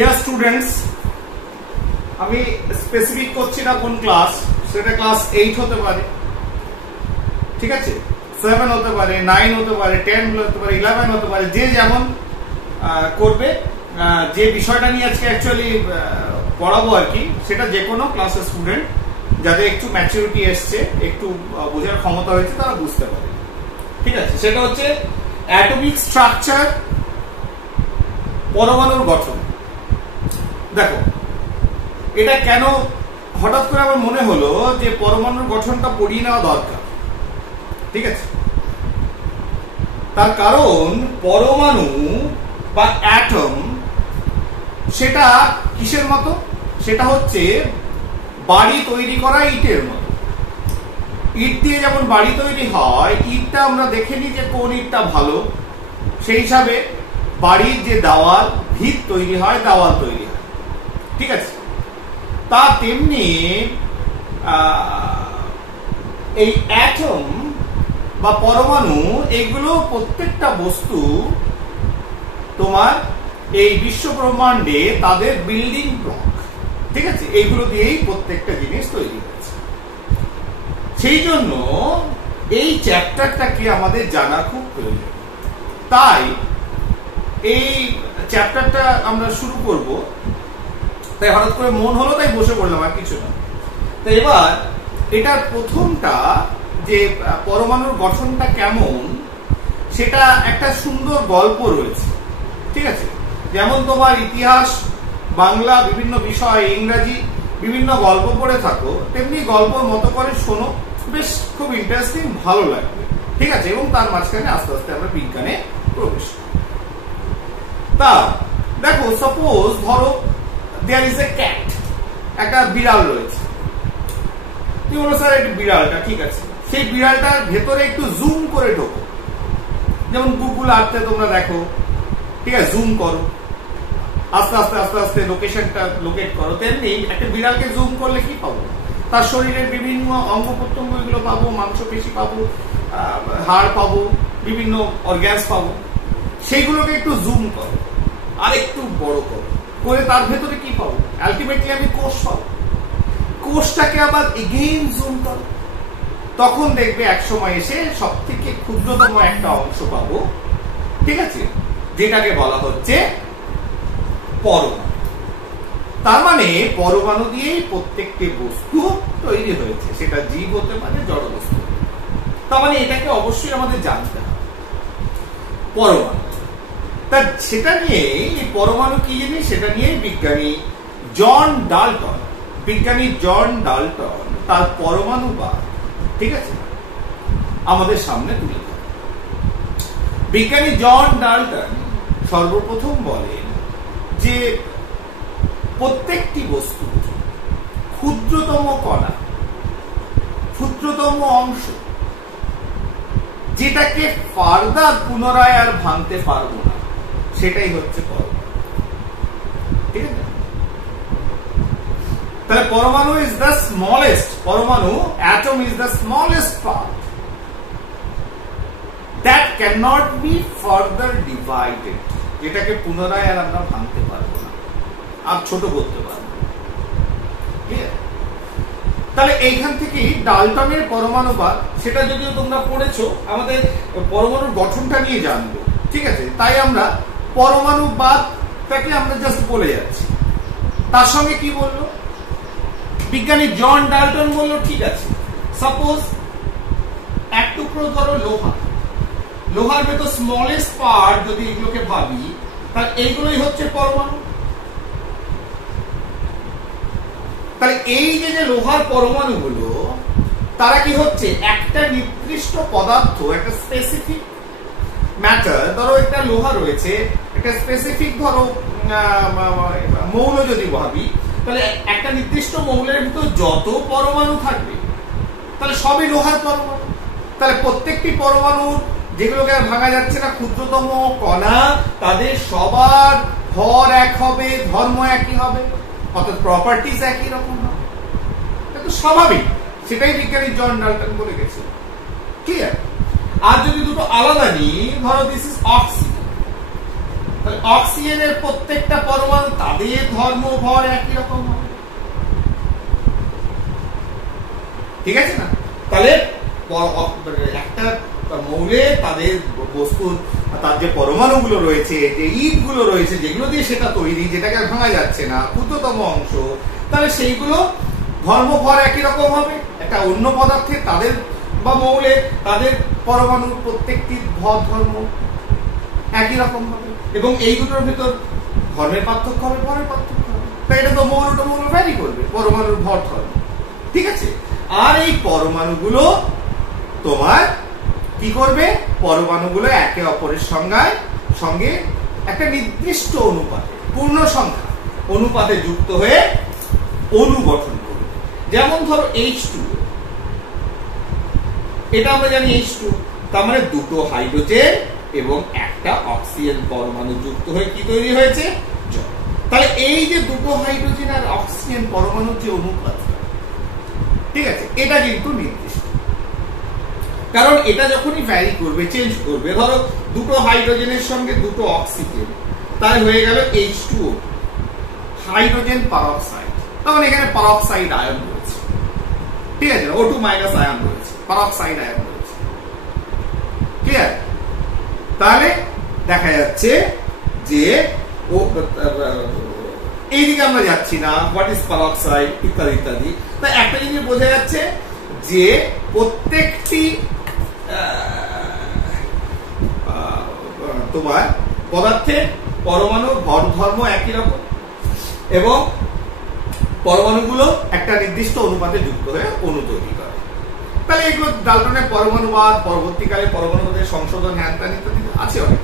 Dear students, আমি specific করছি না কোন ক্লাস, সেটা ক্লাস 8 হতে পারে, ঠিক আছে, 7 হতে পারে, 9 হতে পারে, 10 হতে পারে, 11 হতে পারে, যে যেমন করবে। যে বিষয়টা নিয়ে আজকে অ্যাকচুয়ালি পড়াবো আর কি, সেটা যে কোনো ক্লাসের স্টুডেন্ট যাদের একটু ম্যাচুরিটি এসছে, একটু বোঝার ক্ষমতা হয়েছে, তারা বুঝতে পারে, ঠিক আছে। সেটা হচ্ছে অ্যাটমিক স্ট্রাকচার, পরমাণুর গঠন। দেখো, এটা কেন হঠাৎ করে আমার মনে হলো যে পরমাণুর গঠনটা পড়িয়ে নেওয়া দরকার, ঠিক আছে। তার কারণ পরমাণু বা অ্যাটম সেটা কিসের মতো? সেটা হচ্ছে বাড়ি তৈরি করা ইটের মতো। ইট দিয়ে যেমন বাড়ি তৈরি হয়, ইটটা আমরা দেখে নিই যে কোন ইটটা ভালো, সেই হিসাবে বাড়ির যে দেওয়াল, ভিত তৈরি হয়, দেওয়াল তৈরি হয়, ঠিক আছে। তা তেমনি এই অ্যাটম বা পরমাণু, এগুলো প্রত্যেকটা বস্তু তোমার এই বিশ্ব ব্রহ্মাণ্ডে তাদের বিল্ডিং ব্লক, ঠিক আছে। এইগুলো দিয়েই প্রত্যেকটা জিনিস তৈরি হয়েছে। সেই জন্য এই চ্যাপ্টারটাকে আমাদের জানা খুব প্রয়োজন। তাই এই চ্যাপ্টারটা আমরা শুরু করব, তাই হঠাৎ করে মন হলো, তাই বসে পড়লাম, আর কিছু না। তো এবার এটার প্রথমটা যে পরমাণুর গঠনটা কেমন, সেটা একটা সুন্দর গল্প রয়েছে, ঠিক আছে। যেমন তোমার ইতিহাস, বাংলা, বিভিন্ন বিষয়, ইংরাজি বিভিন্ন গল্প পড়ে থাকো, তেমনি গল্পর মতো করে শোনো, বেশ খুব ইন্টারেস্টিং, ভালো লাগবে, ঠিক আছে। এবং তার মাঝখানে আস্তে আস্তে আমরা বিজ্ঞানে প্রবেশ করি। তা দেখো, সাপোজ ধরো দেয়ার ইজ এ ক্যাট, একটা বিড়াল রয়েছে। তুমি বলো স্যার একটা বিড়ালটা, ঠিক আছে, সেই বিড়ালটার ভেতরে একটু জুম করে ঢোকো, যেমন গুগল আর্থে তোমরা দেখো, ঠিক আছে, জুম করো, আস্তে আস্তে আস্তে আস্তে লোকেশনটা লোকেট করো। তেমনি একটা বিড়ালকে জুম করলে কি পাবো? তার শরীরের বিভিন্ন অঙ্গ প্রত্যঙ্গ এগুলো পাবো, মাংসপেশি পাবো, হাড় পাবো, বিভিন্ন অর্গ্যানস পাবো। সেইগুলোকে একটু জুম করো, আর একটু বড় করো, করে তার ভেতরে কি পাবো? আলটিমেটলি আমি কোষ পাবো। কোষটাকে আবার এগেইন জুম করো, তখন দেখবে এক সময় এসে সব থেকে ক্ষুদ্রতম একটা অংশ পাবো, ঠিক আছে, যেটাকে বলা হচ্ছে পরমাণু। তার মানে পরমাণু দিয়েই প্রত্যেকটি বস্তু তৈরি হয়েছে, সেটা জীব হতে পারে, জড় বস্তু। তার মানে এটাকে অবশ্যই আমাদের জানতে হবে পরমাণু। তা সেটা নিয়ে, এই পরমাণু কি জিনিস, সেটা নিয়ে বিজ্ঞানী জন ডাল্টন তার পরমাণুবাদ, ঠিক আছে, আমাদের সামনে তুলে ধরে। বিজ্ঞানী জন ডাল্টন সর্বপ্রথম বলেন যে প্রত্যেকটি বস্তু ক্ষুদ্রতম কণা, ক্ষুদ্রতম অংশ, যেটাকে ফার্দার পুনরায় আর ভাঙতে পারবো না, সেটাই হচ্ছে পরমাণু, ঠিক আছে। তাহলে পরমাণু ইজ দ্য স্মলেস্ট, পরমাণু, atom is the smallest part that can not be further divided, যেটাকে পুনরায় আর আমরা ভাঙতে পারবো না, আর ছোট করতে পারবো, ঠিক আছে। তাহলে এইখান থেকেই ডাল্টনের পরমাণুবাদ, সেটা যদিও তোমরা পড়েছো, আমাদের পরমাণুর গঠনটা নিয়ে জানবো, ঠিক আছে। তাই আমরা পরমাণুবাদটাকে আমরা জাস্ট বলে যাচ্ছি। তার সঙ্গে কি বললো বিজ্ঞানী জন ডাল্টন? বললো ঠিক আছে, সাপোজ এক টুকরো ধরো লোহা, লোহার ভেতর স্মলেস্ট পার্ট যদি এগুলোকে ভাবি, তাহলে এইগুলোই হচ্ছে পরমাণু। তাহলে এই যে লোহার পরমাণু গুলো, তারা কি হচ্ছে একটা নির্দিষ্ট পদার্থ, একটা স্পেসিফিক ম্যাটার, ধরো একটা লোহা রয়েছে, একটা স্পেসিফিক ধরো মৌল যদি ভাবি, তাহলে একটা নির্দিষ্ট মৌলের ভিতর যত পরমাণু থাকবে, তাহলে সবই লোহার পরমাণু। তাহলে প্রত্যেকটি পরমাণু, যেগুলোকে আর ভাঙা যাচ্ছে না, ক্ষুদ্রতম কণা, তাদের সবার ভর এক হবে, ধর্ম একই হবে, অর্থাৎ প্রপার্টিজ একই রকম হবে। এটা তো স্বাভাবিক, সেটাই বিজ্ঞানী জন ডাল্টন বলে গেছে, ক্লিয়ার। আর যদি দুটো আলাদা নিই, ধরো দিস ইজ অক্সিজেন, তাহলে অক্সিজেনের প্রত্যেকটা পরমাণু তাদের ধর্ম ভর একই রকম হবে, ঠিক আছে না? তাহলে একটা মৌলে তাদের বস্তুর তার যে পরমাণু গুলো রয়েছে, যে ইট গুলো রয়েছে, যেগুলো দিয়ে সেটা তৈরি, যেটাকে ভাঙা যাচ্ছে না, ক্ষুদ্রতম অংশ, তাহলে সেইগুলো ধর্মভর একই রকম হবে। একটা অন্য পদার্থে তাদের বা মৌলে তাদের পরমাণুর প্রত্যেকটি ভর ধর্ম একই রকম হবে, এবং এই দুটোর ভিতর ধর্মের পার্থক্য হবে, ভরের পার্থক্য হবে। তাই এটা তো মৌল ভ্যারি করবে পরমাণুর ভর ধর্ম, ঠিক আছে? আর এই পরমাণুগুলো তোমার কি করবে? পরমাণুগুলো একে অপরের সঙ্গে একটা নির্দিষ্ট অনুপাতে, পূর্ণ সংখ্যা অনুপাতে যুক্ত হয়ে অণু গঠন করবে। যেমন ধরো H2, এটা আমরা জানি H2, তার মানে দুটো হাইড্রোজেন এবং একটা অক্সিজেন পরমাণু যুক্ত হয়ে কি তৈরি হয়েছে? জল। তাহলে এই যে দুটো হাইড্রোজেন আর অক্সিজেন পরমাণুর যে অনুপাত, ঠিক আছে, এটা কিন্তু নির্দিষ্ট। কারণ এটা যখনই ভ্যারি করবে, চেঞ্জ করবে, ধরো দুটো হাইড্রোজেনের সঙ্গে দুটো অক্সিজেন, তাই হয়ে গেল H2O, হাইড্রোজেন পারঅক্সাইড। তখন এখানে পারঅক্সাইড আয়ন রয়েছে, ঠিক আছে, O2 মাইনাস আয়ন রয়েছে, পারঅক্সাইড আয়ন রয়েছে, ক্লিয়ার? তাহলে দেখা যাচ্ছে যে এইদিকে আমরা যাচ্ছি না, হোয়াট ইজ পারঅক্সাইড ইত্যাদি ইত্যাদি। তাই একটা জিনিস বোঝা যাচ্ছে যে প্রত্যেকটি তোমার পদার্থের পরমাণুর ভর ধর্ম একই রকম, এবং পরমাণুগুলো একটা নির্দিষ্ট অনুপাতে যুক্ত হয়ে অণু তৈরি করে। তাহলে এগুলো ডাল্টনের পরমাণুবাদ, পরবর্তীকালে পরমাণুবাদের সংশোধন, হ্যান ত্যান ইত্যাদি আছে অনেক,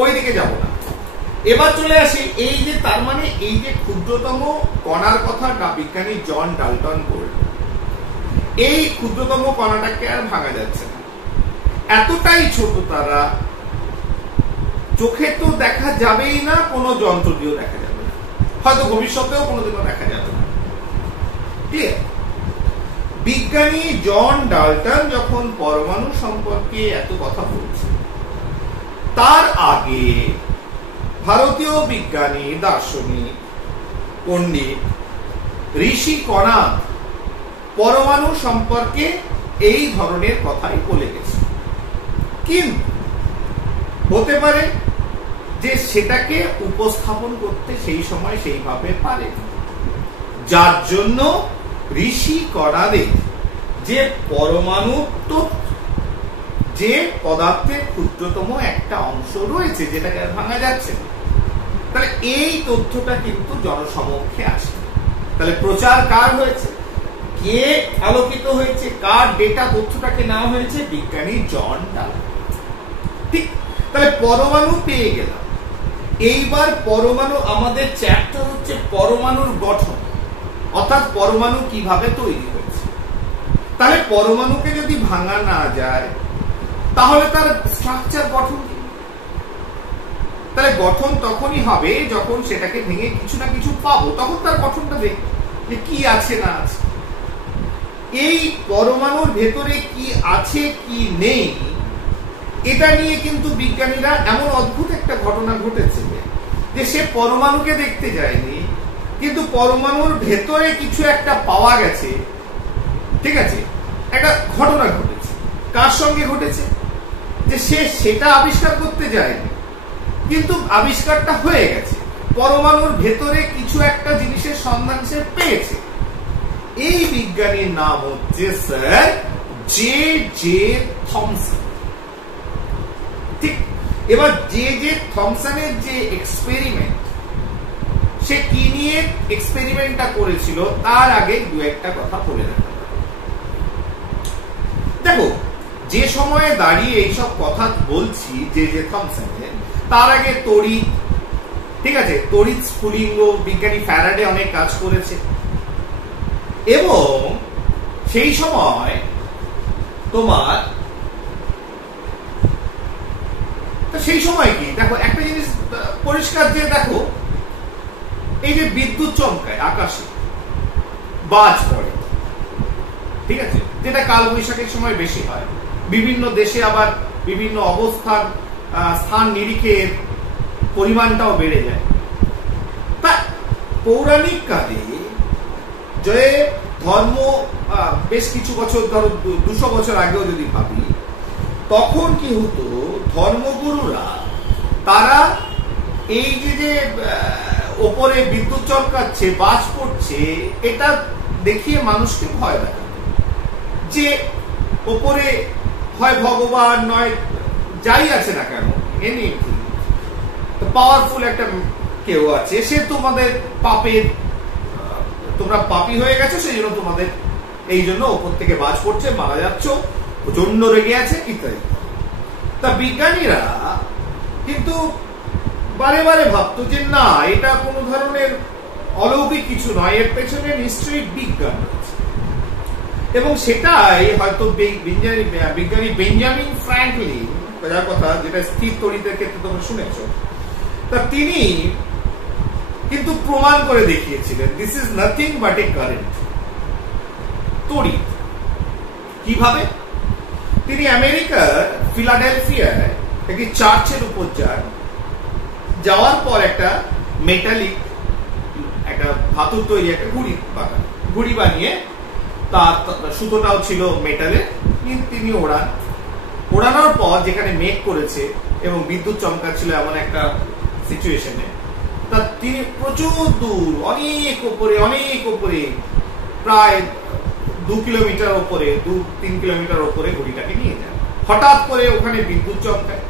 ওই দিকে যাব না। এবার চলে আসি এই যে, তার মানে এই যে ক্ষুদ্রতম কণার কথা বিজ্ঞানী জন ডাল্টন বলল, এই ক্ষুদ্রতম কণাটাকে আর ভাঙা যাচ্ছে না, এতটাই ছোট তারা, চোখে তো দেখা যাবেই না, কোনো যন্ত্র দিয়েও দেখা যাবে না, হয়তো ভবিষ্যতেও কোনোদিনও দেখা যাবে না, ক্লিয়ার? বিজ্ঞানী জন ডাল্টন যখন পরমাণু সম্পর্কে এত কথা বলছে, তার আগে ভারতীয় বিজ্ঞানী, দার্শনিক, পণ্ডিত ঋষি কণাদ পরমাণু সম্পর্কে এই ধরনের কথাই বলে গেছে। কিন্তু হতে পারে যে সেটাকে উপস্থাপন করতে সেই সময় সেইভাবে পারে, যার জন্য ঋষি কণাদের যে পরমাণু তো যে পদার্থের ক্ষুদ্রতম একটা অংশ রয়েছে, যেটাকে ভাঙা যাচ্ছে না, তাহলে এই তথ্যটা কিন্তু জনসমক্ষে আসে। তাহলে প্রচার কার হয়েছে? কে আলোকিত হয়েছে? কার ডেটা তথ্যটাকে নেওয়া হয়েছে? বিজ্ঞানী জন ডাল্টন। ঠিক, তাহলে পরমাণু পেয়ে গেলাম। এইবার পরমাণু, আমাদের চ্যাপ্টার হচ্ছে পরমাণুর গঠন, অর্থাৎ পরমাণু কিভাবে তৈরি হয়েছে। তাহলে পরমাণুকে যদি ভাঙা না যায়, তাহলে তার স্ট্রাকচার, গঠন কি? তাহলে গঠন তখনই হবে যখন সেটাকে ভেঙে কিছু না কিছু পাবো, তখন তার গঠনটা দেখব যে কি আছে না আছে। এই পরমাণুর ভেতরে কি আছে কি নেই, এটা নিয়ে কিন্তু বিজ্ঞানীরা এমন অদ্ভুত একটা ঘটনা ঘটেছে যে সে পরমাণুকে দেখতে যায়নি, কিন্তু পরমাণুর ভেতরে কিছু একটা পাওয়া গেছে, ঠিক আছে, একটা ঘটনা ঘটেছে। কার সঙ্গে ঘটেছে? যে সে সেটা আবিষ্কার করতে যায়নি, কিন্তু আবিষ্কারটা হয়ে গেছে, পরমাণুর ভেতরে কিছু একটা জিনিসের সন্ধান সে পেয়েছে। এই বিজ্ঞানীর নাম হচ্ছে স্যার জে থমসন। ঠিক, এবার জে থমসনের যে এক্সপেরিমেন্ট, সে কি নিয়ে এক্সপেরিমেন্টটা করেছিল তার আগে দু একটা কথা বলে রাখা। দেখো, যে সময়ে দাঁড়িয়ে এইসব কথা বলছি জে থমসনের, তার আগে তড়িৎ, ঠিক আছে, তড়িৎ স্ফুলিঙ্গ বিজ্ঞানী ফ্যারাডে অনেক কাজ করেছে, এবং সেই সময় তোমার সেই সময় কি দেখো, একটা জিনিস পরিষ্কার যে দেখো, এই যে বিদ্যুৎ চমকায় আকাশে, বাজ পড়ে, ঠিক আছে, যেটা কাল বৈশাখের সময় বেশি হয়। বিভিন্ন দেশে আবার বিভিন্ন অবস্থান, স্থান নিরিখের পরিমাণটাও বেড়ে যায়। তা পৌরাণিক কালে যে ধর্ম বেশ কিছু বছর, ধরো 200 বছর আগেও যদি ভাবি, তখন কি হতো, ধর্মগুরুরা তারা এই যে ওপরে বিদ্যুৎ চমকাচ্ছে, বাজ পড়ছে, এটা দেখিয়ে মানুষকে ভয় দেখাতো যে ওপরে হয় ভগবান নয় যাই আছে না কেন, এনি পাওয়ারফুল একটা কেউ আছে, সে তোমাদের পাপের, তোমরা পাপী হয়ে গেছো, সেই জন্য তোমাদের এই জন্য ওপর থেকে বাজ পড়ছে, মারা যাচ্ছ, প্রচন্ড রেগে আছে ইত্যাদি। তা বিজ্ঞানীরা কিন্তু বারে বারে ভাবতো যে না, এটা কোনো ধরনের অলৌকিক কিছু নয়, এর পেছনে নিশ্চয়ই বিজ্ঞান রয়েছে। এবং সেটাই হয়তো বিজ্ঞানী বেঞ্জামিন ফ্র্যাঙ্কলিন, যার কথা যেটা স্থির তড়িতের ক্ষেত্রে তোমরা শুনেছ, তা তিনি কিন্তু প্রমাণ করে দেখিয়েছিলেন this is nothing but A current, তড়িৎ। কিভাবে? তিনি আমেরিকার ফিলাডেলফিয়ায় একটি চার্চের উপর যাওয়ার পর একটা মেটালিক, একটা ধাতুর তৈরি একটা ঘুড়ি বানিয়ে, তার সুতোটাও ছিল মেটালের, তিনি ওড়ানোর পর যেখানে মেঘ করেছে এবং বিদ্যুৎ চমকাচ্ছিল এমন একটা সিচুয়েশনে, তা তিনি প্রচুর দূর, অনেক উপরে প্রায় 2 কিলোমিটার ওপরে, 2-3 কিলোমিটার ওপরে ঘড়িটাকে নিয়ে যান। হঠাৎ করে ওখানে বিদ্যুৎ চমকায়,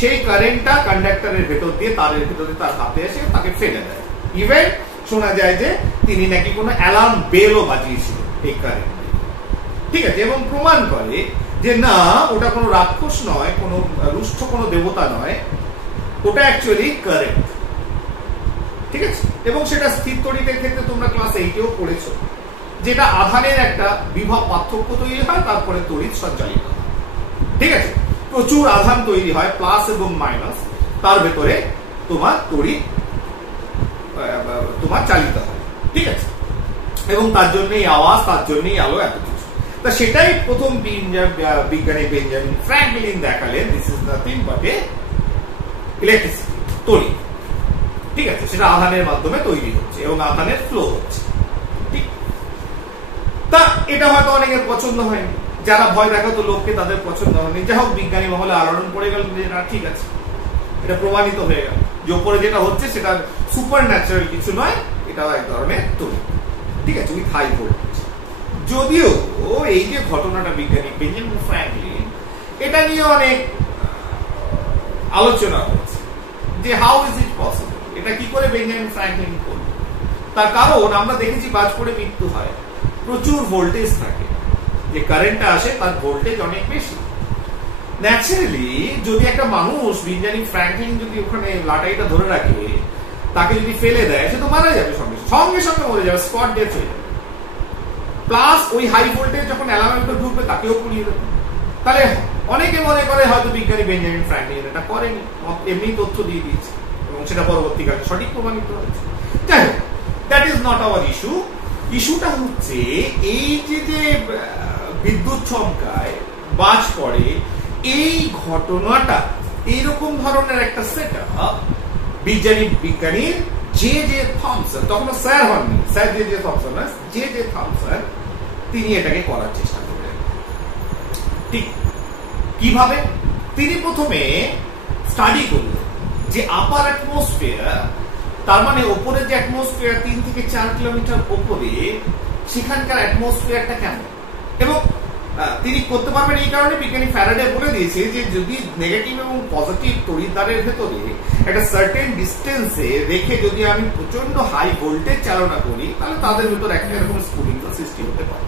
সেই কারেন্টটা কন্ডাক্টরের ভেতর দিয়ে, তারের ভেতর দিয়ে তার হাতে এসে তাকে ফেলে দেয়। ইভেন শোনা যায় যে তিনি নাকি কোনো অ্যালার্ম বেলও বাজিয়েছিল এই কারেন্ট, ঠিক আছে, এবং প্রমাণ করে যে না, ওটা কোনো রাক্ষস নয়, কোনো রুষ্ট কোনো দেবতা নয়, ওটা অ্যাকচুয়ালি কারেন্ট, ঠিক আছে। এবং সেটা স্থির তড়িতের ক্ষেত্রে তোমরা ক্লাস 8-এও পড়েছো, যেটা আধানের একটা বিভব পার্থক্য তৈরি হয়, তারপরে তড়িৎ সঞ্চালিত হয়, ঠিক আছে। প্রচুর আধান তৈরি হয়, প্লাস এবং মাইনাস, তার ভেতরে তোমার তড়িৎ তোমার চালিত হয়, ঠিক আছে। এবং তার জন্যই আওয়াজ, তার জন্যই আলো, এত কিছু। তা সেটাই প্রথম বিজ্ঞানী বেঞ্জামিন ফ্র্যাঙ্কলিন দেখালেন, this is nothing but A electricity, তড়িৎ, ঠিক আছে। সেটা আধানের মাধ্যমে তৈরি হচ্ছে এবং আধানের ফ্লো হচ্ছে, ঠিক। তা এটা হয়তো অনেকের পছন্দ হয়নি, যারা ভয় দেখাতো লোককে তাদের পছন্দ হয়নি। যাই হোক, বিজ্ঞানী মহলে আলোড়ন পড়ে গেল যে না, ঠিক আছে, এটা প্রমাণিত হয়ে গেল যে ওপরে যেটা হচ্ছে সেটা সুপার ন্যাচারাল কিছু নয়, এটা এক ধরনের তড়িৎ, ঠিক আছে, উইথ হাই ভোল্টেজ। যদিও এই যে ঘটনাটা বিজ্ঞানী বেঞ্জামিন ফ্র্যাঙ্কলিন, এটা নিয়ে অনেক আলোচনা হচ্ছে যে হাউ ইজ ইট পসিবল, এটা কি করে বেঞ্জামিন ফ্র্যাঙ্কলিন করল। তার কারণ আমরা দেখেছি বাজ পড়ে মৃত্যু হয়, প্রচুর ভোল্টেজ থাকে, যে কারেন্টটা আসে তার ভোল্টেজ অনেক বেশি। ন্যাচারালি যদি একটা মানুষ, বেঞ্জামিন ফ্র্যাঙ্কলিন যদি ওখানে লাটাইটা ধরে রাখে, তাকে যদি ফেলে দেয়, সে তো মারা যাবে, সঙ্গে সঙ্গে মরে যাবে, স্পট ডেথ হয়ে যাবে। প্লাস ওই হাই ভোল্টেজ যখন অ্যালার্মের ভিতর ঢুকবে, তাকেও পুড়িয়ে দেবে। তাহলে অনেকে মনে করে হয়তো বিজ্ঞানী বেঞ্জামিন ফ্র্যাঙ্কলিন এটা করেনি, এমনি তথ্য দিয়ে দিয়েছে এবং সেটা পরবর্তীকালে সঠিক প্রমাণিত হয়েছে। যাই হোক, that is not our issue. ইস্যুটা হচ্ছে এই যে বিদ্যুৎ চমকায়, বাজ পড়ে, এই ঘটনাটা, এইরকম ধরনের একটা সেটআপ বিজ্ঞানীর জে থমসন, তখন স্যার হননি, স্যার জে থমসন না, জে থমসন, তিনি এটাকে করার চেষ্টা করলেন। ঠিক কিভাবে? তিনি প্রথমে স্টাডি করলেন যে আপার অ্যাটমসফিয়ার, তার মানে ওপরে যে অ্যাটমসফিয়ার 3 থেকে 4 কিলোমিটার ওপরে, সেখানকার অ্যাটমসফিয়ারটা কেমন। এবং তিনি করতে পারবেন এই কারণে, বিজ্ঞানী ফ্যারাডে বলে দিয়েছে যে যদি নেগেটিভ এবং পজিটিভ তড়িৎদ্বারের ভেতরে একটা সার্টেন ডিস্টেন্সে রেখে যদি আমি প্রচন্ড হাই ভোল্টেজ চালনা করি, তাহলে তাদের ভেতর একটা এরকম স্ফুলিঙ্গ সৃষ্টি হতে পারে।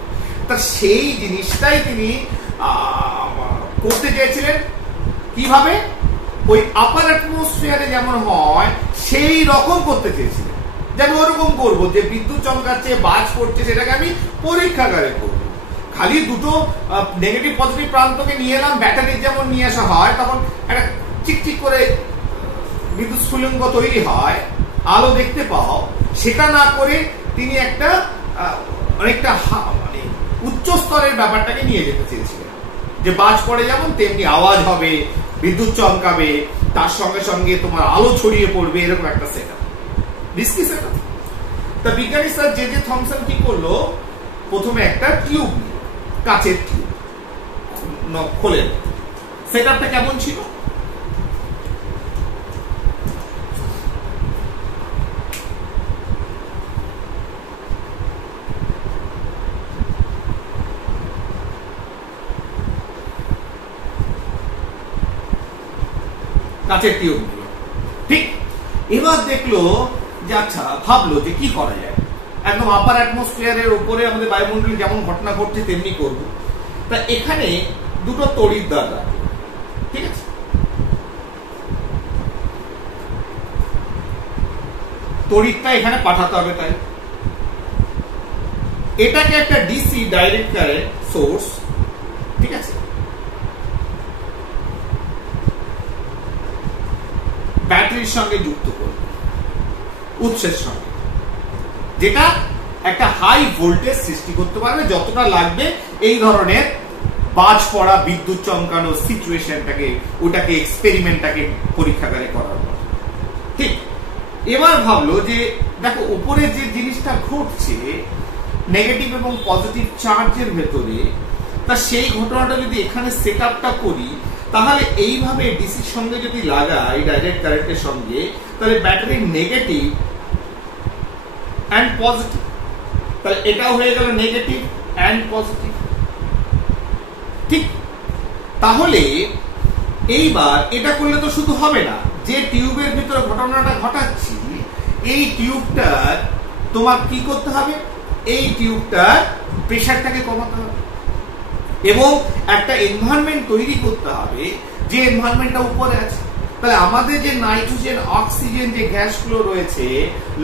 তা সেই জিনিসটাই তিনি করতে চেয়েছিলেন। কিভাবে? ওই আপার অ্যাটমসফিয়ারে যেমন হয় সেই রকম করতে চেয়েছিলেন, যে আমি ওরকম করবো, যে বিদ্যুৎ চমকাচ্ছে, বাজ পড়ছে, সেটাকে আমি পরীক্ষাগারে করবো। খালি দুটো নেগেটিভ পজিটিভ প্রান্তকে নিয়ে এলাম, ব্যাটারির যেমন নিয়ে আসা হয়, তখন একটা চিকচিক করে বিদ্যুৎ স্ফুলিঙ্গ তৈরি হয়, আলো দেখতে পাও, সেটা না করে তিনি একটা অনেকটা মানে উচ্চ স্তরের ব্যাপারটাকে নিয়ে যেতে চেয়েছিলেন, যে বাজ পড়ে যেমন তেমনি আওয়াজ হবে, বিদ্যুৎ চমকাবে, তার সঙ্গে সঙ্গে তোমার আলো ছড়িয়ে পড়বে, এরকম একটা সেটআপ, রিস্কি সেটআপ। তা বিজ্ঞানী স্যার জে জে থমসন কি করলো, প্রথমে একটা টিউব, কাচের টিউব খোলেন। সেটআপটা কেমন ছিল? কাচের টিউব দিল, ঠিক। এবার দেখলো যে আচ্ছা, ভাবলো যে কি করা যায়, একদম আপার অ্যাটমসফিয়ারের উপরে আমাদের বায়ুমণ্ডলে যেমন ঘটনা ঘটছে তেমনি করব। তা এখানে দুটো তড়িৎদ্বার রাখবো, ঠিক আছে। তড়িৎটা এখানে পাঠাতে হবে, তাই এটাকে একটা ডিসি ডাইরেক্ট কারেন্ট সোর্স, ঠিক আছে, ব্যাটারির সঙ্গে যুক্ত করব, উৎসের সঙ্গে, যেটা একটা হাই ভোল্টেজ সৃষ্টি করতে পারবে, যতটা লাগবে এই ধরনের বাজ পড়া, বিদ্যুৎ চমকানো সিচুয়েশনটাকে, ওটাকে এক্সপেরিমেন্টটাকে পরীক্ষাগারে করার মতো, ঠিক। এবার ভাবলো যে দেখো উপরে যে জিনিসটা ঘটছে নেগেটিভ এবং পজিটিভ চার্জের ভেতরে, তা সেই ঘটনাটা যদি এখানে সেট আপটা করি, তাহলে এইভাবে ডিসির সঙ্গে যদি লাগাই ডাইরেক্ট কারেন্টের সঙ্গে, তাহলে ব্যাটারির নেগেটিভ অ্যান্ড পজিটিভ, তাহলে এটাও হয়ে গেল নেগেটিভ অ্যান্ড পজিটিভ, ঠিক। তাহলে এইবার এটা করলে তো শুধু হবে না, যে টিউবের ভিতরে ঘটনাটা ঘটাচ্ছি, এই টিউবটার তোমার কি করতে হবে, এই টিউবটার প্রেসারটাকে কমাতে হবে এবং একটা এনভায়রনমেন্ট তৈরি করতে হবে, যে এনভায়রনমেন্টটা উপরে আছে। তাহলে আমাদের যে নাইট্রোজেন, অক্সিজেন যে গ্যাসগুলো রয়েছে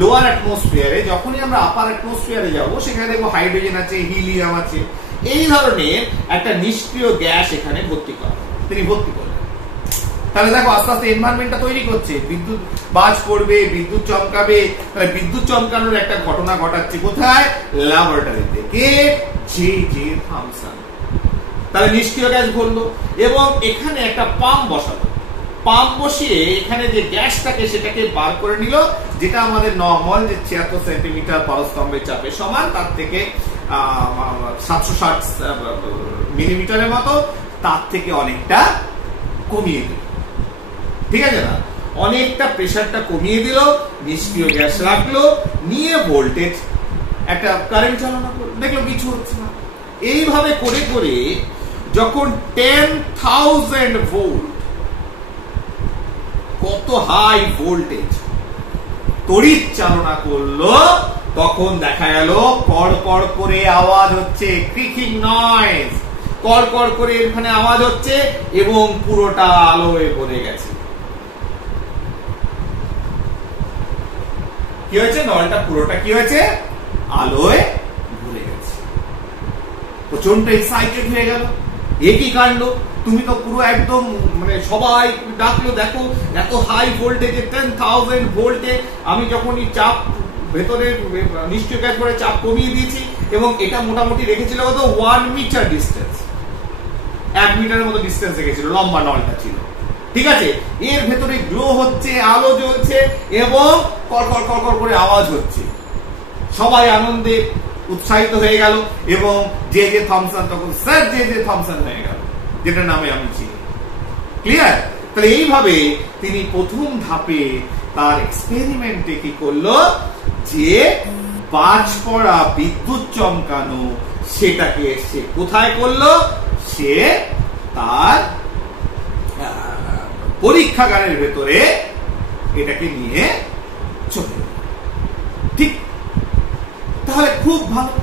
লোয়ার অ্যাটমসফিয়ারে, যখনই আমরা আপার অ্যাটমসফিয়ারে যাব, সেখানে দেখবো হাইড্রোজেন আছে, হিলিয়াম আছে, এই ধরনের একটা নিষ্ক্রিয় গ্যাস এখানে ভর্তি করা, তিনি ভর্তি করলেন। তাহলে দেখো আস্তে আস্তে এনভায়রনমেন্টটা তৈরি করছে, বিদ্যুৎ বাজ পড়বে, বিদ্যুৎ চমকাবে, তাহলে বিদ্যুৎ চমকানোর একটা ঘটনা ঘটাচ্ছে কোথায়, ল্যাবরেটরিতে, কে, জে জে থমসন। তাহলে নিষ্ক্রিয় গ্যাস ভরলো এবং এখানে একটা পাম্প বসালো, পাম্প বসিয়ে এখানে যে গ্যাসটাকে সেটাকে বার করে নিল, যেটা আমাদের নরমাল যে 76 সেন্টিমিটার পারস্তম্ভের চাপের সমান, তার থেকে 760 মিলিমিটারের মতো, তার থেকে অনেকটা কমিয়ে দিল, ঠিক আছে না, অনেকটা প্রেসারটা কমিয়ে দিল, নিষ্ক্রিয় গ্যাস রাখলো, নিয়ে ভোল্টেজ একটা কারেন্ট চালনা করলো, দেখলো কিছু হচ্ছে না। এইভাবে করে করে যখন 10,000 ভোল্ট, কত হাই ভোল্টেজ তড়িৎ চালনা করলো, তখন দেখা গেল কড়কড় করে আওয়াজ হচ্ছে, ক্রিকিং নয়েজ, কড়কড় করে এখানে আওয়াজ হচ্ছে এবং পুরোটা আলোয় ভরে গেছে। কি হয়েছে, নলটা পুরোটা কি হয়েছে, আলোয় ভরে গেছে। প্রচন্ড এক্সাইটেড হয়ে গেল, এ কি কাণ্ড, তুমি তো পুরো একদম মানে সবাই ডাকলো, দেখো এত হাই ভোল্টেজে 10,000 ভোল্টে আমি যখনই চাপ ভেতরে নিষ্ক্রিয় গ্যাস করে চাপ কমিয়ে দিয়েছি, এবং এটা মোটামুটি রেখেছিল কত, 1 মিটার ডিস্টেন্স, 1 মিটারের মতো ডিস্টেন্স রেখেছিল, লম্বা নলটা ছিল, ঠিক আছে। এর ভেতরে গ্লো হচ্ছে, আলো জ্বলছে এবং কড়কড় কড়কড় করে আওয়াজ হচ্ছে, সবাই আনন্দে উৎসাহিত হয়ে গেল এবং জে জে থমসন তখন স্যার জে জে থমসন হয়ে গেল, যেটা নামে আমি চিনি। ক্লিয়ার? তাহলে এইভাবে তিনি প্রথম ধাপে তার এক্সপেরিমেন্টে কি করলো, যে বাজ পড়া, বিদ্যুৎ চমকানো, সেটাকে সে কোথায় করলো, সে তার পরীক্ষাগারের ভেতরে এটাকে নিয়ে চলে, ঠিক। তাহলে খুব ভালো,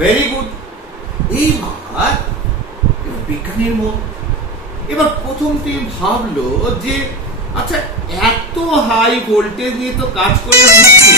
ভেরি গুড। এইবার বিজ্ঞানীর মন, এবার প্রথম তিনি ভাবলো যে আচ্ছা এত হাই ভোল্টেজ নিয়ে তো কাজ করে হচ্ছে,